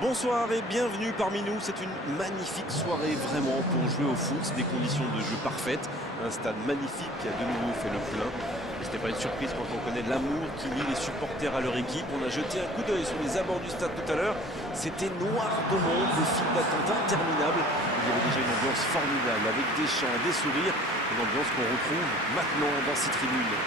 Bonsoir et bienvenue parmi nous. C'est une magnifique soirée vraiment pour jouer au foot. Des conditions de jeu parfaites. Un stade magnifique qui a de nouveau fait le plein. Et ce n'est pas une surprise quand on connaît l'amour qui lie les supporters à leur équipe. On a jeté un coup d'œil sur les abords du stade tout à l'heure. C'était noir de monde, des files d'attente interminables. Il y avait déjà une ambiance formidable avec des chants, des sourires. Une ambiance qu'on retrouve maintenant dans ces tribunes.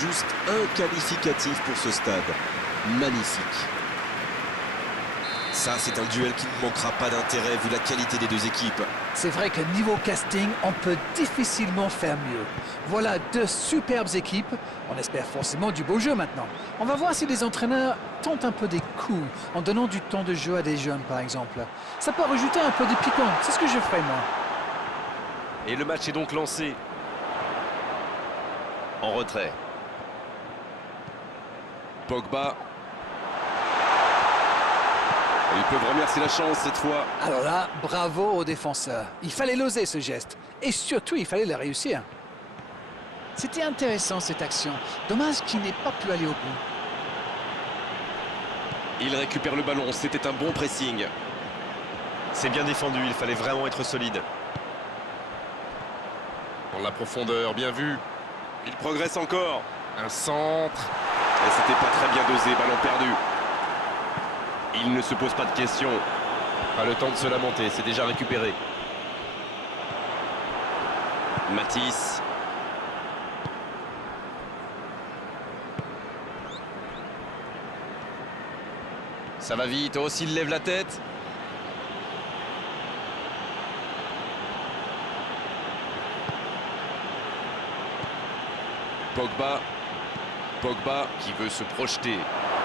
Juste un qualificatif pour ce stade. Magnifique. Ça, c'est un duel qui ne manquera pas d'intérêt vu la qualité des deux équipes. C'est vrai que niveau casting, on peut difficilement faire mieux. Voilà deux superbes équipes. On espère forcément du beau jeu maintenant. On va voir si les entraîneurs tentent un peu des coups en donnant du temps de jeu à des jeunes, par exemple. Ça peut rajouter un peu de piquant. C'est ce que je ferai, moi. Et le match est donc lancé. En retrait. Pogba. Ils peuvent remercier la chance cette fois. Alors là, bravo aux défenseurs. Il fallait l'oser, ce geste. Et surtout, il fallait le réussir. C'était intéressant, cette action. Dommage qu'il n'ait pas pu aller au bout. Il récupère le ballon, c'était un bon pressing. C'est bien défendu, il fallait vraiment être solide. Dans la profondeur, bien vu. Il progresse encore. Un centre. Et c'était pas très bien dosé, ballon perdu. Il ne se pose pas de questions. Pas le temps de se lamenter, c'est déjà récupéré. Matisse. Ça va vite, oh s'il lève la tête. Pogba. Pogba qui veut se projeter.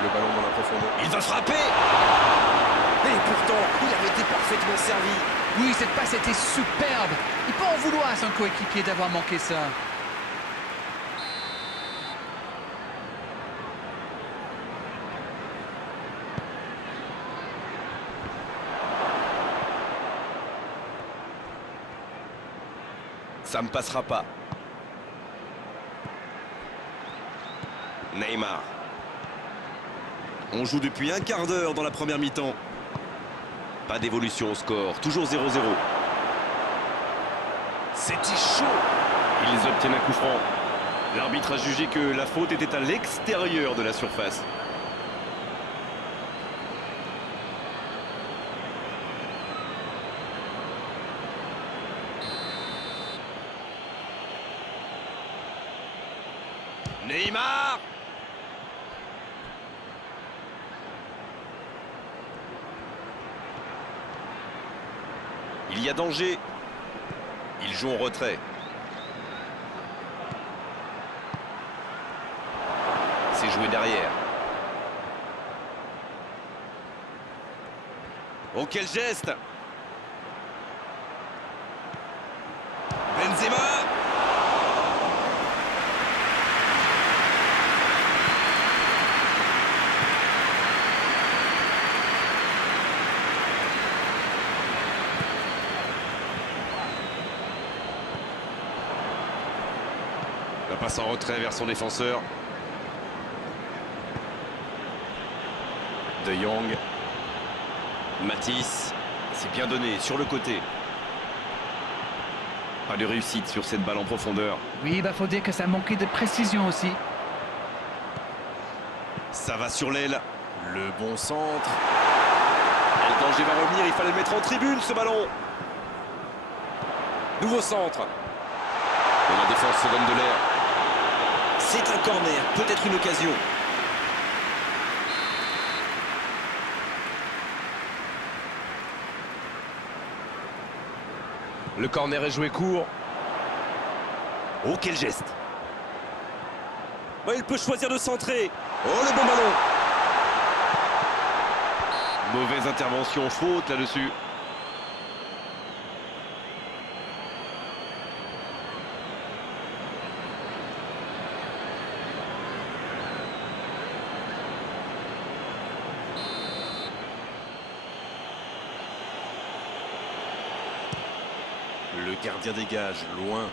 Le ballon dans la profondeur. Il va frapper. Et pourtant, il avait été parfaitement servi. Oui, cette passe était superbe. Il peut en vouloir à son coéquipier d'avoir manqué ça. Ça ne passera pas. Neymar. On joue depuis un quart d'heure dans la première mi-temps. Pas d'évolution au score, toujours 0-0. C'était chaud. Ils obtiennent un coup franc. L'arbitre a jugé que la faute était à l'extérieur de la surface. Neymar. Il y a danger. Il joue en retrait. C'est joué derrière. Oh, quel geste. Benzema. La passe en retrait vers son défenseur. De Jong. Matisse. C'est bien donné sur le côté. Pas de réussite sur cette balle en profondeur. Oui, il faut dire que ça manquait de précision aussi. Ça va sur l'aile. Le bon centre. Et le danger va revenir, il fallait le mettre en tribune ce ballon. Nouveau centre. Et la défense se donne de l'air. C'est un corner, peut-être une occasion. Le corner est joué court. Oh, quel geste. Oh, il peut choisir de centrer. Oh, le bon ballon. Mauvaise intervention, faute là-dessus. Le gardien dégage, loin.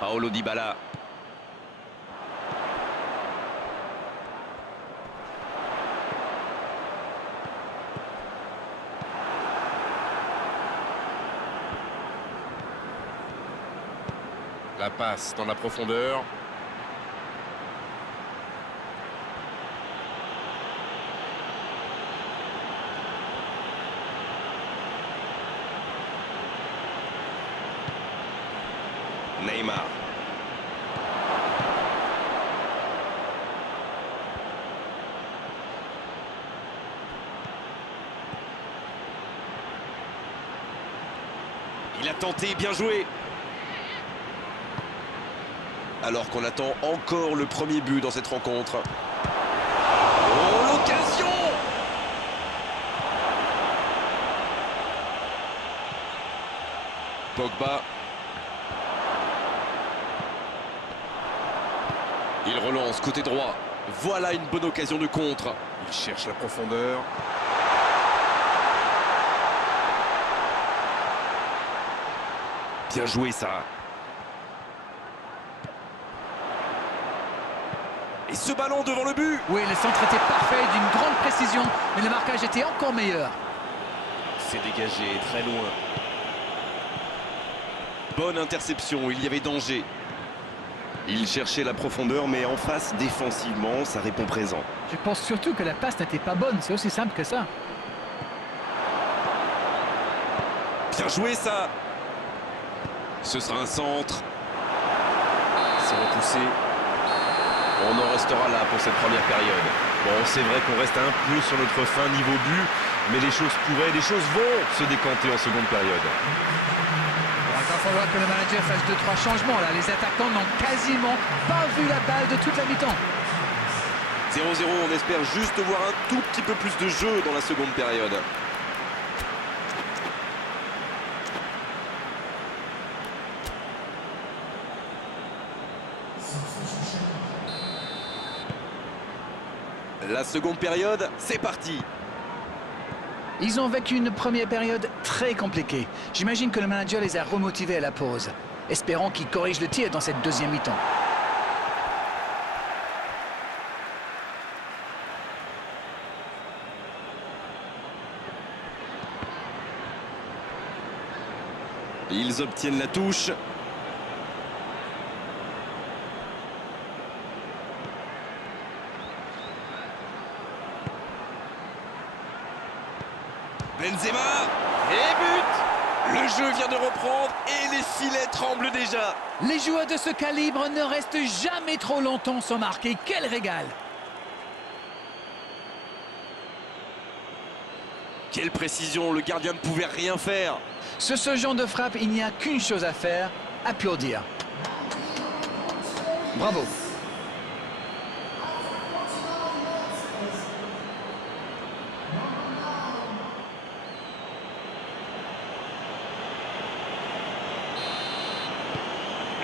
Paolo Dybala. La passe dans la profondeur. Neymar. Il a tenté, bien joué. Alors qu'on attend encore le premier but dans cette rencontre. Oh, l'occasion! Pogba. Il relance côté droit. Voilà une bonne occasion de contre. Il cherche la profondeur. Bien joué ça. Et ce ballon devant le but. Oui, le centre était parfait, d'une grande précision, mais le marquage était encore meilleur. C'est dégagé, très loin. Bonne interception, il y avait danger. Il cherchait la profondeur, mais en face, défensivement, ça répond présent. Je pense surtout que la passe n'était pas bonne, c'est aussi simple que ça. Bien joué ça. Ce sera un centre. C'est repoussé. On en restera là pour cette première période. Bon, c'est vrai qu'on reste un peu sur notre fin niveau but, mais les choses vont se décanter en seconde période. Bon, il va falloir que le manager fasse 2-3 changements là. Les attaquants n'ont quasiment pas vu la balle de toute la mi-temps. 0-0, on espère juste voir un tout petit peu plus de jeu dans la seconde période. La seconde période, c'est parti. Ils ont vécu une première période très compliquée. J'imagine que le manager les a remotivés à la pause. Espérons qu'ils corrigent le tir dans cette deuxième mi-temps. Ils obtiennent la touche. Benzema et but. Le jeu vient de reprendre et les filets tremblent déjà. Les joueurs de ce calibre ne restent jamais trop longtemps sans marquer. Quel régal! Quelle précision, le gardien ne pouvait rien faire. Sur ce genre de frappe, il n'y a qu'une chose à faire, applaudir. Bravo!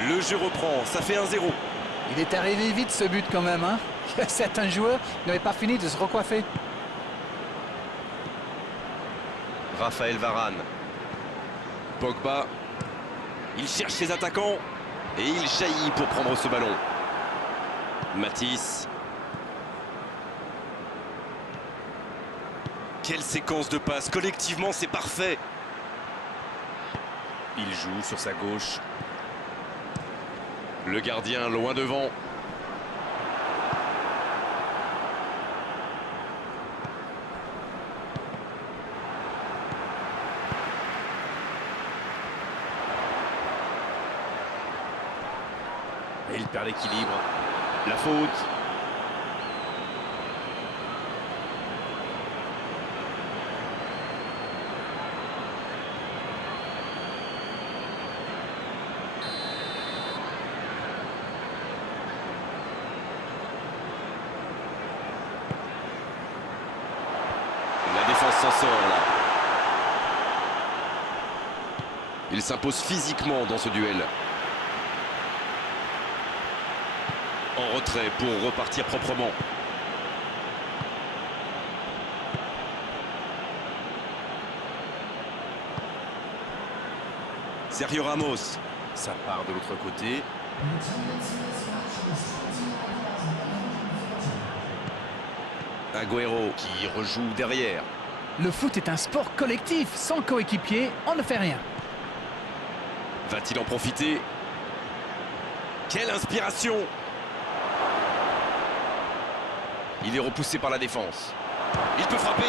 Le jeu reprend, ça fait 1-0. Il est arrivé vite ce but quand même, hein? Certains joueurs n'avaient pas fini de se recoiffer. Raphaël Varane. Pogba, il cherche ses attaquants et il jaillit pour prendre ce ballon. Matisse. Quelle séquence de passes, collectivement c'est parfait. Il joue sur sa gauche. Le gardien loin devant. Et il perd l'équilibre. La faute. La défense s'en sort là. Il s'impose physiquement dans ce duel. En retrait pour repartir proprement. Sergio Ramos. Ça part de l'autre côté. Agüero qui rejoue derrière. Le foot est un sport collectif. Sans coéquipier, on ne fait rien. Va-t-il en profiter? Quelle inspiration! Il est repoussé par la défense. Il peut frapper.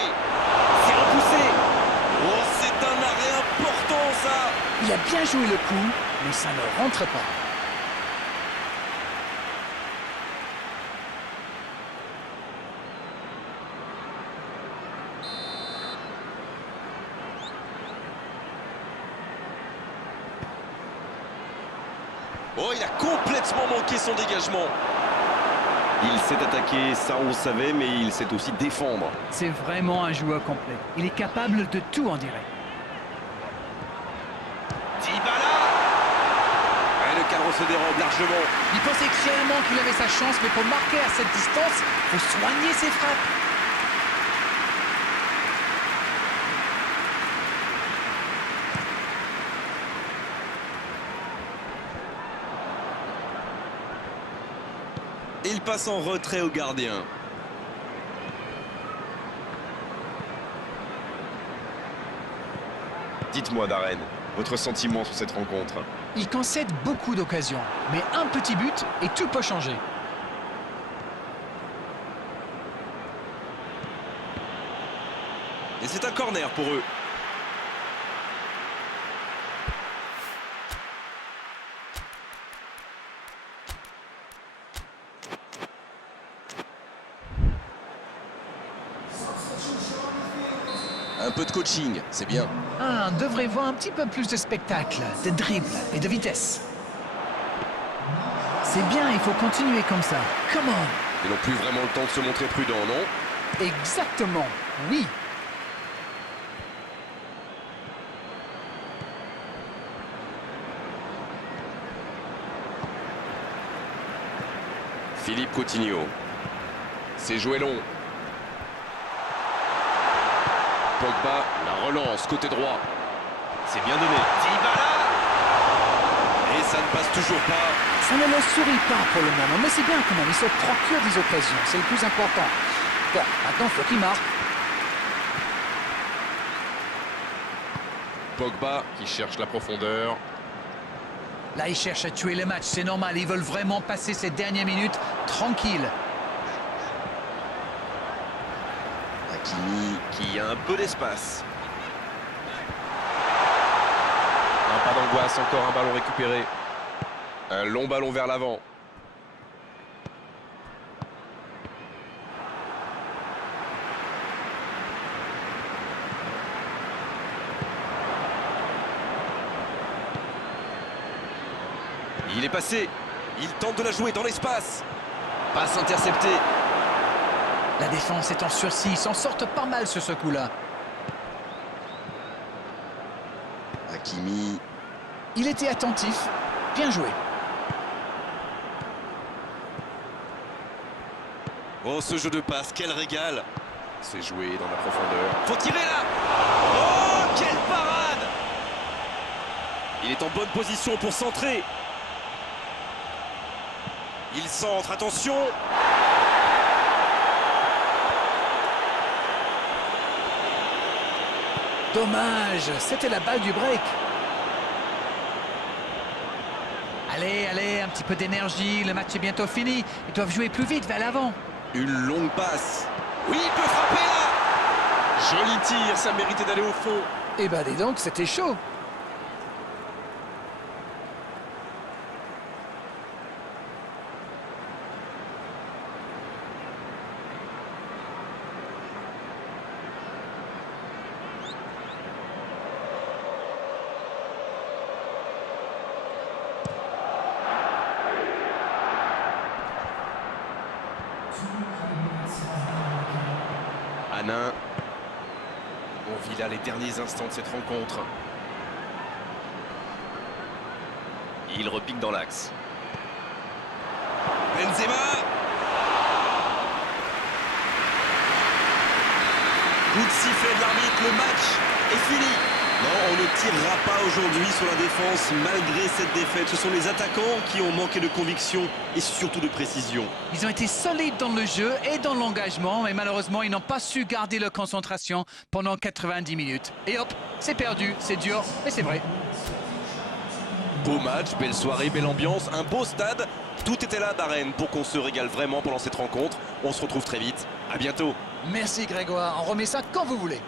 C'est repoussé. Oh, c'est un arrêt important, ça. Il a bien joué le coup, mais ça ne rentre pas. Oh, il a complètement manqué son dégagement. Il s'est attaqué, ça on le savait, mais il sait aussi défendre. C'est vraiment un joueur complet. Il est capable de tout, on dirait. Dybala. Et le cadre se dérobe largement. Il pensait clairement qu'il avait sa chance, mais pour marquer à cette distance, il faut soigner ses frappes. Il passe en retrait au gardien. Dites-moi, Darren, votre sentiment sur cette rencontre? Il concède beaucoup d'occasions, mais un petit but et tout peut changer. Et c'est un corner pour eux. Un peu de coaching, c'est bien. Ah, on devrait voir un petit peu plus de spectacle, de dribble et de vitesse. C'est bien, il faut continuer comme ça. Come on! Ils n'ont plus vraiment le temps de se montrer prudents, non? Exactement, oui. Philippe Coutinho. C'est joué long. Pogba, la relance, côté droit. C'est bien donné. Dybala. Et ça ne passe toujours pas. Ça ne leur sourit pas pour le moment, mais c'est bien quand même. Ils se procurent des occasions, c'est le plus important. Bon, maintenant, il faut qu'ils marquent. Pogba qui cherche la profondeur. Là, ils cherchent à tuer le match, c'est normal. Ils veulent vraiment passer ces dernières minutes tranquilles. Hakimi qui a un peu d'espace. Un pas d'angoisse, encore un ballon récupéré. Un long ballon vers l'avant. Il est passé. Il tente de la jouer dans l'espace. Passe interceptée. La défense est en sursis, ils s'en sortent pas mal sur ce coup-là. Hakimi. Il était attentif, bien joué. Oh, ce jeu de passe, quel régal. C'est joué dans la profondeur. Faut tirer là. Oh, quelle parade. Il est en bonne position pour centrer. Il centre, attention. Dommage, c'était la balle du break. Allez, allez, un petit peu d'énergie, le match est bientôt fini. Ils doivent jouer plus vite vers l'avant. Une longue passe. Oui, il peut frapper là. Joli tir, ça méritait d'aller au fond. Eh ben dis donc, c'était chaud. Hanin. On vit là les derniers instants de cette rencontre. Il repique dans l'axe. Benzema. Coup de sifflet de l'arbitre, le match est fini. Non, on ne tirera pas aujourd'hui sur la défense malgré cette défaite. Ce sont les attaquants qui ont manqué de conviction et surtout de précision. Ils ont été solides dans le jeu et dans l'engagement, mais malheureusement, ils n'ont pas su garder leur concentration pendant 90 minutes. Et hop, c'est perdu, c'est dur, mais c'est vrai. Beau match, belle soirée, belle ambiance, un beau stade. Tout était là à Darren pour qu'on se régale vraiment pendant cette rencontre. On se retrouve très vite. À bientôt. Merci Grégoire, on remet ça quand vous voulez.